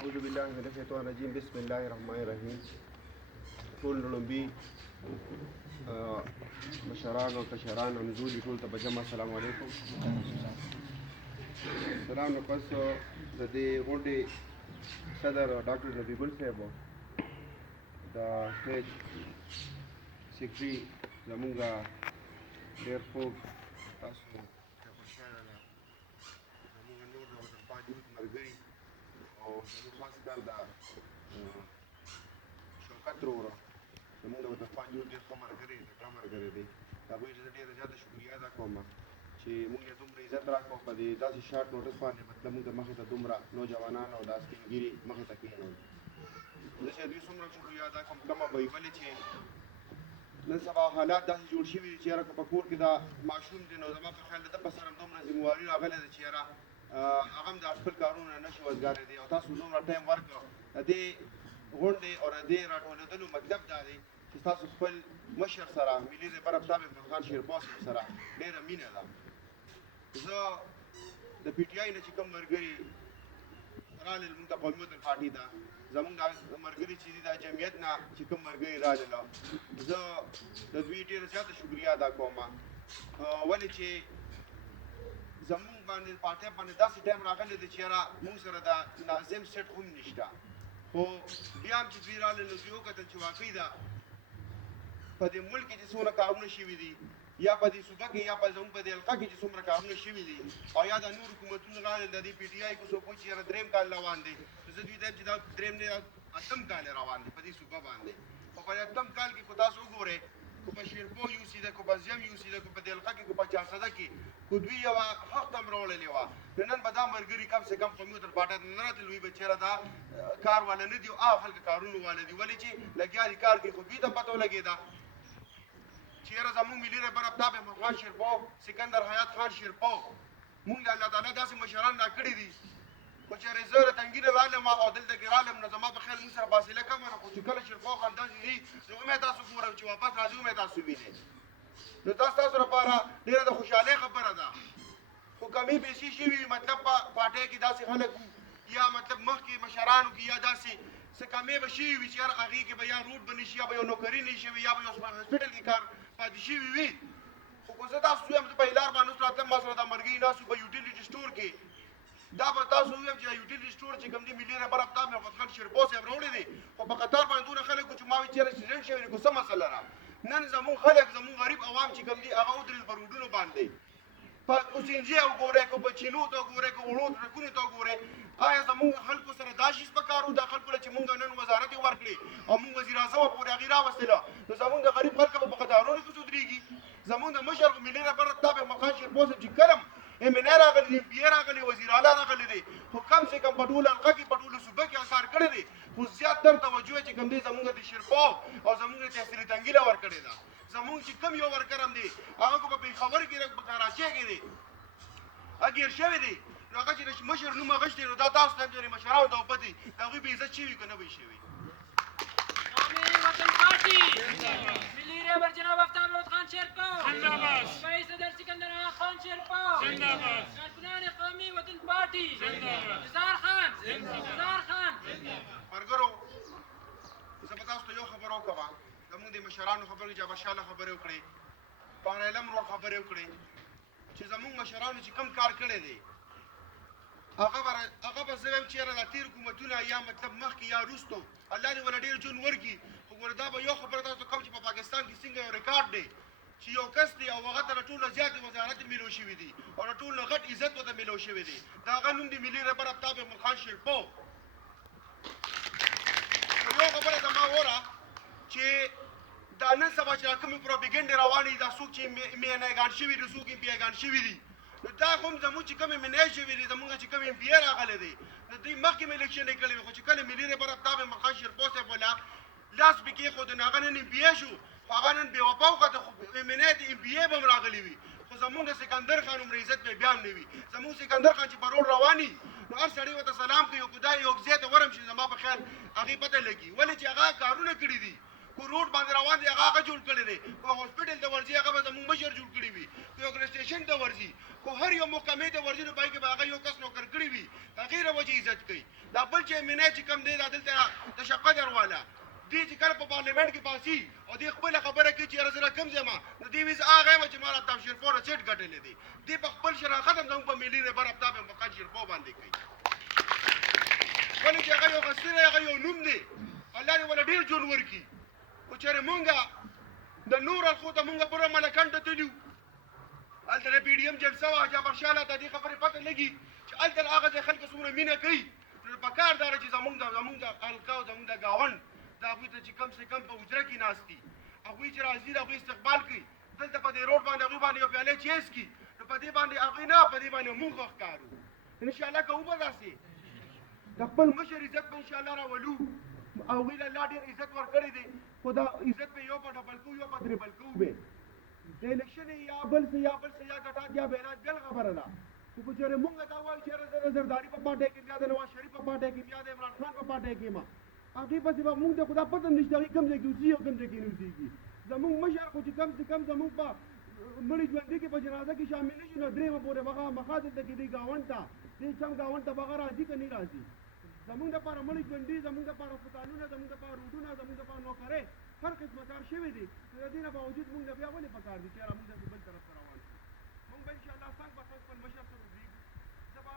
أعوذ بالله من الشيطان الرجيم بسم الله الرحمن الرحيم ټول لومبي مشران او کشران او نزولي ټول ته په جمع السلام علیکم. سلام نو پس د دې غونډې صدر ډاکټر ربیع ګل صاحب د سټیج سیکرټري زمونږ ډېر خوږ تاسو ته خوشحاله ده زمونږ نور د وطنپال یوت ملګري او زموږ خاص کار د شوکت وروره زموږ د وطنپال یوت ډېر ښه ملګری تکړه ملګری دی د هغوی زه ډېره زیاته شکریه ادا کوم چې موږ یې دومره عزت راکړو په دې داسې شارټ نوټس باندې مطلب موږ مخې ته دومره نوجوانان او دا سپین ږیري مخې ته کښېنول زه چې دوی څومره شکریه ادا کوم کومه به وي ولې چې نن سبا حالات داسې جوړ شوي دي چې یاره که په کور کې دا ماشوم دی نو زما په خیال د ده په سر هم دومره ذمواري راغلی ده چې یاره هغه هم د خپل کارونه نه شي وزګاری دی او تاسو دومره ټایم ورکړو د دې غونډې او د دې راټولېدلو مطلب دا دی چې تاسو خپل مشر سره ملي رهبر افتا خان شیرپا صاحب سره ډېره مینه ده. زه د پي ټي آی نه چې کوم ملګري رالل مونږ ته قومي وطن پارټي ته زمونږ دا ملګري چې دي دا جمعیت نه چې کوم ملګري رالله زه د دوی ډېره زیاته شکریه ادا کوم ولې چې زمونږ باندې پارټۍ باندې داسې ټایم راغلی دی چې یاره مونږ سره د ناظم سیټ هم نشته خو بیا هم چې دوی رالل نو دوی وکتل چې واقعي ده په دې ملک کې چې څومره کارونه شوي دي یا په دې صوبه کې یا په زموږ په دې حلقه کې چې څومره کارونه شوي دي او یا د نور حکومتونو رالل د دې پي ټي آی کو څوک وایي چې یاره درېیم کال روان دی زه دوی ته چې دا درېیم نه اتم کال روان دی په دې صوبه باندې خو په اتم کال کې کو تاسو وګورئ کو په شیرپو یوسي ده کو په زیم یوسي ده کو په دې حلقه کې کو په چارسده کې کو دوی یوه حق ته هم راوړلې وه نو نن به دا ملګري کم سے کم قومي وطن پارټۍ ته نه راتلل وي بچېره دا کار والا نه دي او هغه خلک کارونو والا دي ولې چې لګیا دي کار کې خو دوی ته پته ولګېده چې یاره زمونږ ملي رهبر افتا خان شیرپا سکندر حیات خان شیرپا مونږ له الله تعالی داسې مشران راکړي دي خو چېرې زه له تنګي نه رالم او دلته کې رالم نو زما په خیال مونږ سره فاصله کمه ده خو چې کله شیرپا خان داسې ځي نو هم یې تاسو ګورئ چې واپس راځي هم یې تاسو وینئ نو دا ستاسو لپاره ډېره د خوشحالۍ خبره ده خو کمې پیسې شوي مطلب په پارټۍ کې داسې خلک یا مطلب مخکې مشرانو کې یا داسې څه کمې به شوي وي چې یاره هغې کې به یا روډ به نه شي یا به یو نوکري نه شي یا به یو هاسپټل کې کار پاتې شوي وي خو که زه تاسو ویم زه په هیلار باندې اوس راتلم ما سره دا مرګي ناستو په یوټیلیټي سټور کې دا به تاسو ویم چې دا یوټیلیټي سټور چې کوم دی ملي رهبر افتا خان شیرپا صاحب راوړی دی خو په قطار باندې دونه خلک وو چې ما وایي چېرې اکسیډنټ شوی دی خو څه مسله ده نن زمونږ خلک زمونږ غریب عوام چې کوم دي هغه ودرېدل په روډونو باندې په اوسینجې وګورئ که په چینو ته وګورئ که وړو ټرکونو ته وګورئ آیا زمونږ خلکو سره دا شیز پکار وو دا خلکو له چې مونږ نن وزارت یې ورکړې او مونږ وزیر اعظم پورې هغې راوستله نو زمونږ د غریب خلک به په قطارونو کې سودرېږي زمونږ د مشر ملي رهبر افتا خان شیرپا صاحب چې کله ایم این اے راغلی دی پی اے راغلی وزیر اعلی راغلی دی خو کم سے کم په ټوله حلقه کې په ټوله صوبه کې کار کړی دی خو زیات تر توجه یې چې کوم دی زمونږ د شیرپا او زمونږ د تحصیلي تنګي له ورکړې ده زمونږ چې کوم یو ورکر هم دی هغه کو په پېښور کې په کراچۍ کې دی اګیر شوی دی نو هغه چې مشر نوم هغه شته نو دا تاسو ته چې مشرانو ته وپتې د هغوی به عزت شوي که نه به یې شوي قومي وطن پارټي ملي رهبر جناب افتا خان شیرپا رئیس صدر سکندر خان شیرپا کارکنان قومي وطن پارټي نثار خان ملګرو زه به تاسو ته یو خبره وکړم زموږ د مشرانو خبرې چې ابرشاله خبرې وکړې پانایلم ورور خبرې وکړې چې زمونږ مشرانو چې کوم کار کړی دی هغه به زه وایم چې یاره دا تېر حکومتونه یا مطلب مخکې یا وروستو الله دې ورله ډېر ژوند ورکړي خو ګوره دا به یو خبره تاسو کوم چې په پاکستان کې څنګه یو ریکارډ دی چې یو کس دی او هغه ته له ټولو زیاتې وزارت میلو شوي دي او له ټولو غټ عزت ورته میلو شوی دی د هغه نوم دی ملي رهبر افتا خان شیرپا یو خبره زما وره چې دا نن سبا چې کومې پروپیګنډې روانې دي دا څوک چې مینایګان شوي دي څوک امپیایګان شوي دي نو دا هم زموږ چې کومې منای شوي دي زموږ چې کوم امپیای راغلی دی نو دوی مخکې مې الیکشن یې کړی وي خو چې کله ملي رهبر افتا خان شیرپا صاحب ولا لاس پې کېښود نو هغه نن امپیای شو خو هغه نن بې وفا وکړه خو منای د امپیای به هم راغلی وي خو زموږ د سکندر خان عمر عزت به بیا هم نه وي زموږ سکندر خان چې په روډ رواني نو هر سړی ورته سلام کوي او که دا یو ځای ته ورم شي زما په خیال هغې پته لګي ولې چې هغه کارونه کړي دي کو روډ باندې روان دی هغه جوړ کړی دی کو هاسپټل ته ورځي هغه به زموږ مشر جوړ کړی وي کو یو سټیشن ته ورځي کو هر یو محکمې ته ورځي نو پای کې به هغه یو کس نوکر کړی وي هغې له وجې عزت کوي دا بل چې منی چې کم دی دا دلته د شقدر والا دې چې کله په پارلیمنټ کې پاسي او دې خپله خبره کوي چې یاره زه راکم ځم نو دې ویز هغه یم چې ما افطاب شیرپور سیټ ګټلی دی دې په خپل شراخت هم زموږ په ملي رهبر افطاب هم په خان شیرپور باندې کوي ولې چې هغه یو غستی دی هغه یو نوم دی الله دې وله ډېر ژوند ورکړي خو چېرې مونږ د نور اړخو ته مونږ پوره ملکنډ ته تللي هلته د پي ډي ایم جلسه وه جعفرشاه ته دې خبرې پته لګي چې هلته هغه ځای خلک څومره مینه کوي نو پکار دا چې زموږ د حلقه او زموږ د ګاونډ د هغوی ته چې کم سے کم په حجره کې ناست دي هغوی چې راځي د هغوی استقبال کوي دلته په دې روډ باندې هغوی باندې یو پیاله چیز کړي نو په دې باندې هغوی نه په دې باندې مونږ ښکارو انشاءالله که وبه داسې د خپل مشر عزت به انشاءالله راولو هغوی له الله ډېر عزت ورکړی دی خو دا عزت به یو په ډبل کوو یو په تربل کوو به د الیکشن یا بل څه یا ګټات یا بیانات بل خبره ده خو که چېرې مونږ دا وایو چې زه د زرداري په پارټۍ کې بیا د نواز شریف په پارټۍ کې بیا د عمران خان په پارټۍ کې یم هغې پسې به مونږ ته خو دا پته هم نشته هغې کوم ځای کې اوسېږي او کوم ځای کې نه اوسېږي زمونږ مشر خو چې کم سے کم زمونږ په مړي ژوندي کې په جنازه کې شامل نه شي نو درېیمه پورې به هغه مخا دلته کې دی ګاونډ ته دې چم ګاونډ ته به هغه راځي که نه راځي زمونږ دپاره مړي ژوندي زمونږ دپاره هسپتالونه زمونږ دپاره روډونه زمونږ دپاره نوکرۍ هر قسمه کار شوي دي نو د دې نه باوجود مونږ له بیا ولې پکار دي چې یاره مونږ داسې بل طرف ته روان شو مونږ به انشاءالله څنګ به څنګ خپل مشر سره وزېږو زه به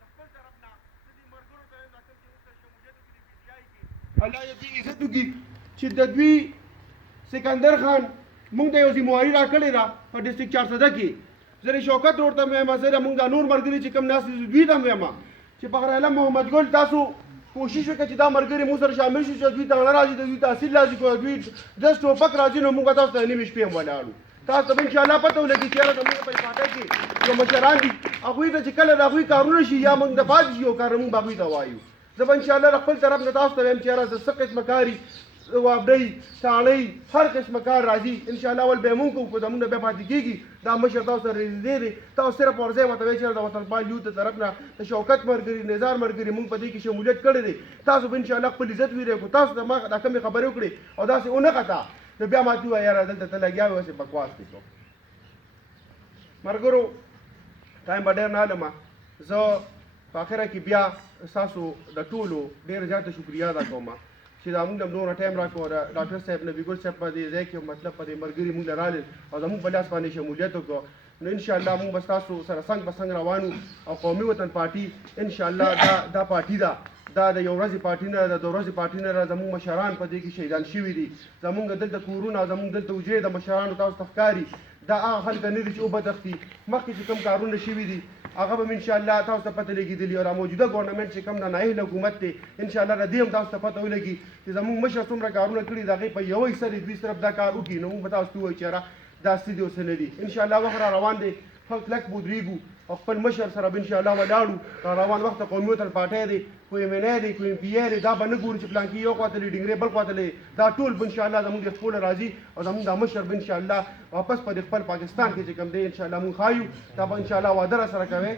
د خپل طرف نه زه دې ملګرو ته وایم دا کوم چې دلته شمولیت وکړي د پي ټي آی کې الله یې دې عزت وکړي چې د دوی سکندر خان مونږ ته یو ذمواري راکړې ده په ډسټرکټ 400 کې زه د شوکت روډ ته وایم زه د مونږ دا نور ملګري چې کوم ناست دي دوی ته هم وایم چې فخر علم محمد ګل تاسو کوشش وکړئ چې دا ملګري مو سره شامل شي چې دوی تاڼه راځي د دوی تحصیل راځي که دوی جسټ ټوپک راځي نو مونږ تاسو ته نیمې شپې هم ولاړو تاسو ته به انشاءالله پته ولګي چې یاره زموږ په پارټۍ کې یو مشران دي هغوی ته چې کله د هغوی کارونه شي یا مونږ د پاتې شي یو کار مونږ به هغوی ته وایو زه به انشاءالله د خپل طرف نه تاسو ته وایم چې یاره زه څه قسمه کاري وابډۍ تاڼۍ هر قسمه کار راځي انشاءالله ول به یې مونږ کوو که زمونږ نه بیا پاتې کېږي دا مشر تاسو سره رضدی دی تاسو صرف ورځئ ورته وایئ چې د وطنپال یوت د طرف نه د شوکت ملګري نظار ملګري مونږ په دې کې شمولیت کړی دی تاسو به انشاءالله خپل عزت ویری کړو تاسو ته ما دا کمې خبرې وکړې او داسې ونه قطع نو بیا ماته ووایه یاره دلته ته لګیا وې اوس یې بکواس دی ملګرو ټایم به ډېر نه علمه زه په اخره کې بیا ستاسو د ټولو ډېره زیاته شکریه ادا کوم چې دا موږ دونه ټایم راکړو ډاکټر صاحب نبي ګل صاحب په دې ځای کې مطلب په دې ملګري موږ له رالل او زموږ په لاس باندې شمولیت وکړو نو انشاءالله موږ به ستاسو سره څنګ په څنګ روانو او قومي وطن پارټي انشاءالله دا پارټي ده دا د یو ورځې پارټي نه ده د ورځې پارټي نه ده زموږ مشران په دې کې شهیدان شوي دي زموږ دلته کورونه او زموږ دلته حجرې د مشرانو تاسو ته ښکاري دا هغه خلک نه دي چې وبدښتي مخکې چې کوم کارونه شوي دي هغه به انشاءالله تاسو ته پته لګېدلي او را موجوده ګورنمنټ چې کوم د نااهل حکومت دی انشاءالله د دې هم تاسو ته پته ولګي چې زموږ مشر څومره کارونه کړي د هغې په یوه حصه دي دوی صرف دا کار وکړي نو موږ به تاسو ته ووایو چې یاره داسې دي اوس نه دي انشاءالله وخت را روان دی کلک بودرېږو او خپل مشر سره به انشاءالله ولاړو را روان وخت ته قومي وطن پارټۍ دی کوم ایم این ای دی کوم پي ای دی دا به نه ګورو چې پلانکي یو خوا ته دی ډنګرې بل خوا ته دی دا ټول به انشاءالله زموږ د خپلو راځي او زموږ دا مشر به انشاءالله واپس په د خپل پاکستان کې چې کوم دی انشاءالله موږ ښایو دا به انشاءالله وعده را سره کوئ